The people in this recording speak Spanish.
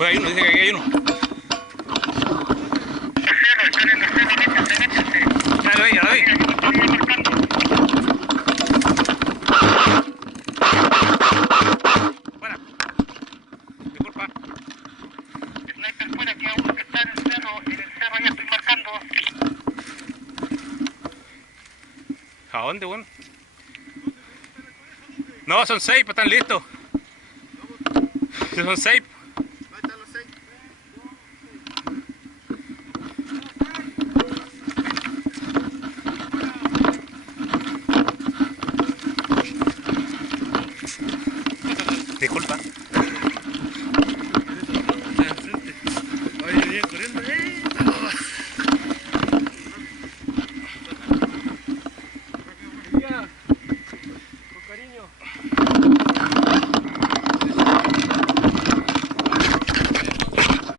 Pues hay uno, dice que aquí hay uno. Ya lo vi, ya lo vi. Fuera. Disculpa. Sniper fuera, que a uno que está en el cerro ya estoy marcando. ¿A dónde, weón? No, son 6, pues están listos. Sí, son 6.